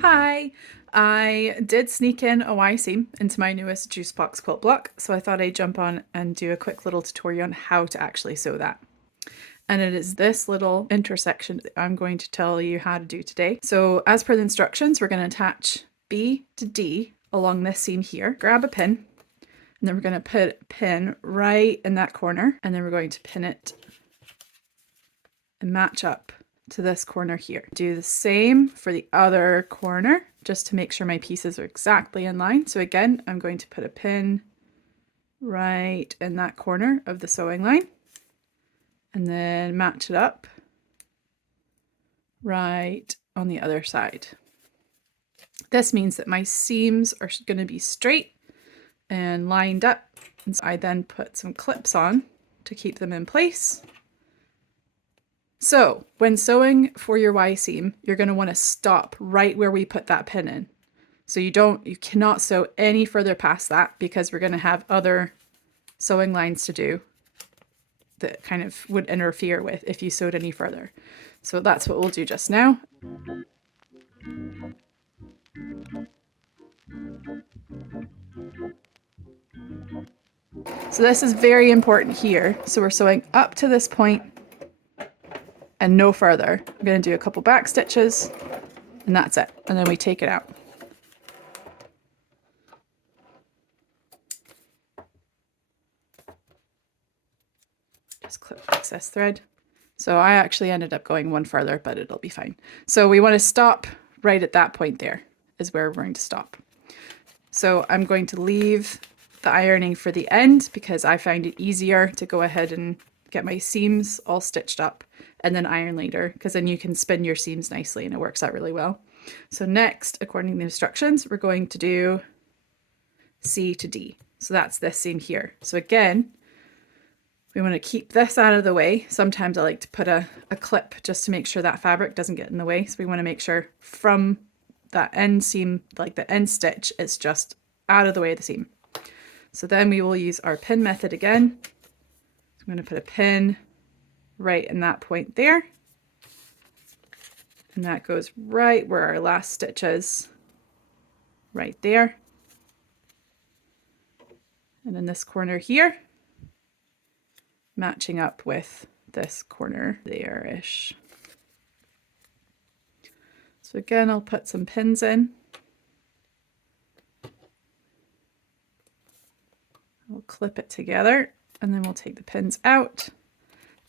Hi! I did sneak in a Y seam into my newest Juice Box Quilt block, so I thought I'd jump on and do a quick little tutorial on how to actually sew that. And it is this little intersection that I'm going to tell you how to do today. So as per the instructions, we're going to attach B to D along this seam here. Grab a pin, and then we're going to put a pin right in that corner, and then we're going to pin it and match up to this corner here. Do the same for the other corner just to make sure my pieces are exactly in line. So again, I'm going to put a pin right in that corner of the sewing line and then match it up right on the other side. This means that my seams are going to be straight and lined up. And so I then put some clips on to keep them in place. So when sewing for your Y seam, you're going to want to stop right where we put that pin in. So you cannot sew any further past that because we're going to have other sewing lines to do that kind of would interfere with if you sewed any further. So that's what we'll do just now. So this is very important here. So we're sewing up to this point and no further. I'm going to do a couple back stitches and that's it. And then we take it out. Just clip excess thread. So I actually ended up going one further, but it'll be fine. So we want to stop right at that point there is where we're going to stop. So I'm going to leave the ironing for the end because I find it easier to go ahead and get my seams all stitched up and then iron later, because then you can spin your seams nicely and it works out really well. So next, according to the instructions, we're going to do C to D. So that's this seam here. So again, we want to keep this out of the way. Sometimes I like to put a clip just to make sure that fabric doesn't get in the way. So we want to make sure from that end seam, like the end stitch, is just out of the way of the seam. So then we will use our pin method again. I'm going to put a pin right in that point there. And that goes right where our last stitch is, right there. And in this corner here, matching up with this corner there-ish. So again, I'll put some pins in. We'll clip it together and then we'll take the pins out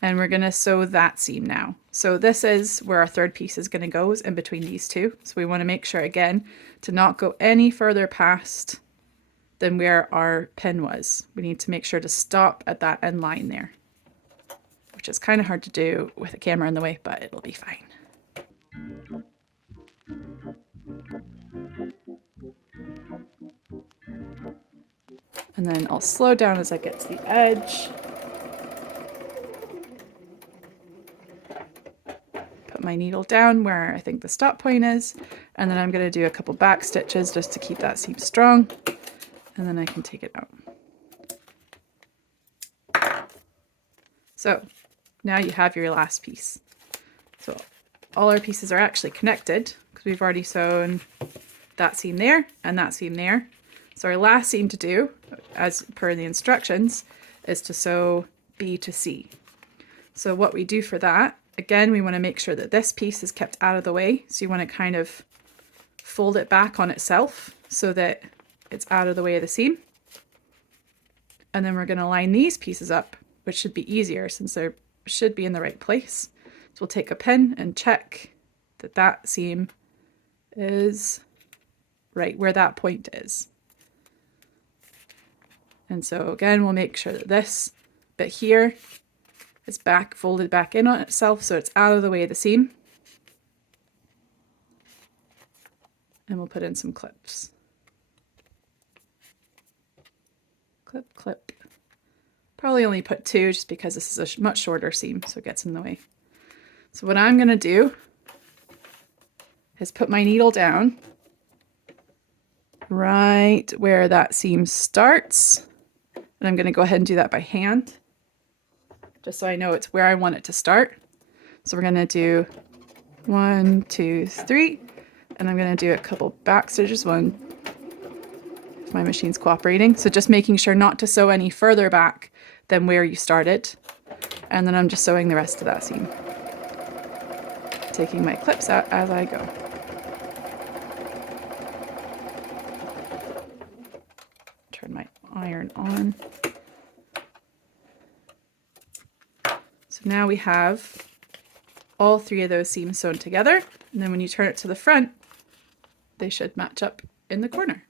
and we're going to sew that seam now. So this is where our third piece is going to go, is in between these two. So we want to make sure again to not go any further past than where our pin was. We need to make sure to stop at that end line there, which is kind of hard to do with a camera in the way, but it'll be fine. And then I'll slow down as I get to the edge. Put my needle down where I think the stop point is. And then I'm going to do a couple back stitches just to keep that seam strong. And then I can take it out. So now you have your last piece. So all our pieces are actually connected because we've already sewn that seam there and that seam there. So our last seam to do, as per the instructions, is to sew B to C. So what we do for that, again, we want to make sure that this piece is kept out of the way. So you want to kind of fold it back on itself so that it's out of the way of the seam. And then we're going to line these pieces up, which should be easier since they should be in the right place. So we'll take a pin and check that that seam is right where that point is. And so again, we'll make sure that this bit here is back, folded back in on itself so it's out of the way of the seam. And we'll put in some clips. Clip, clip. Probably only put two just because this is a much shorter seam, so it gets in the way. So what I'm going to do is put my needle down right where that seam starts. And I'm going to go ahead and do that by hand, just so I know it's where I want it to start. So we're going 1, 2, 3, and I'm going to do a couple back stitches, one if my machine's cooperating. So just making sure not to sew any further back than where you started. And then I'm just sewing the rest of that seam. Taking my clips out as I go. Turn my iron on. So now we have all 3 of those seams sewn together, and then when you turn it to the front, they should match up in the corner.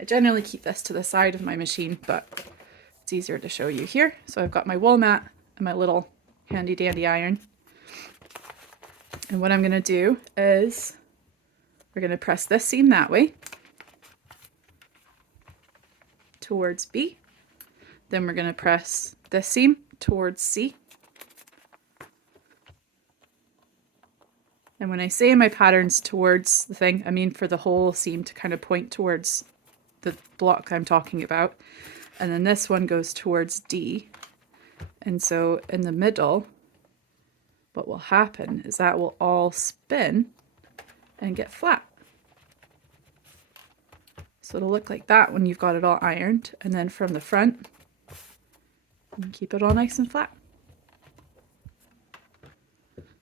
I generally keep this to the side of my machine, but it's easier to show you here. So I've got my wool mat and my little handy dandy iron. And what I'm going to do is we're going to press this seam that way towards B. Then we're going to press this seam towards C. And when I say my patterns towards the thing, I mean for the whole seam to kind of point towards the block I'm talking about. And then this one goes towards D. And so in the middle, what will happen is that will all spin and get flat. So it'll look like that when you've got it all ironed. And then from the front, you can keep it all nice and flat.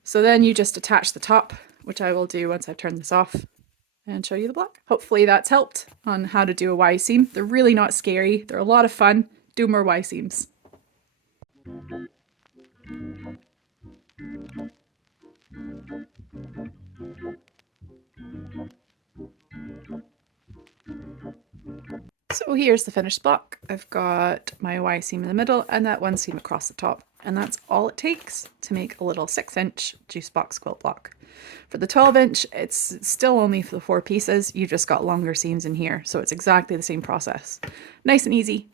So then you just attach the top, which I will do once I've turned this off, and show you the block. Hopefully that's helped on how to do a Y seam. They're really not scary. They're a lot of fun. Do more Y seams. So here's the finished block. I've got my Y seam in the middle and that one seam across the top. And that's all it takes to make a little 6-inch Juice Box Quilt block. For the 12-inch, it's still only for the 4 pieces. You've just got longer seams in here. So it's exactly the same process. Nice and easy.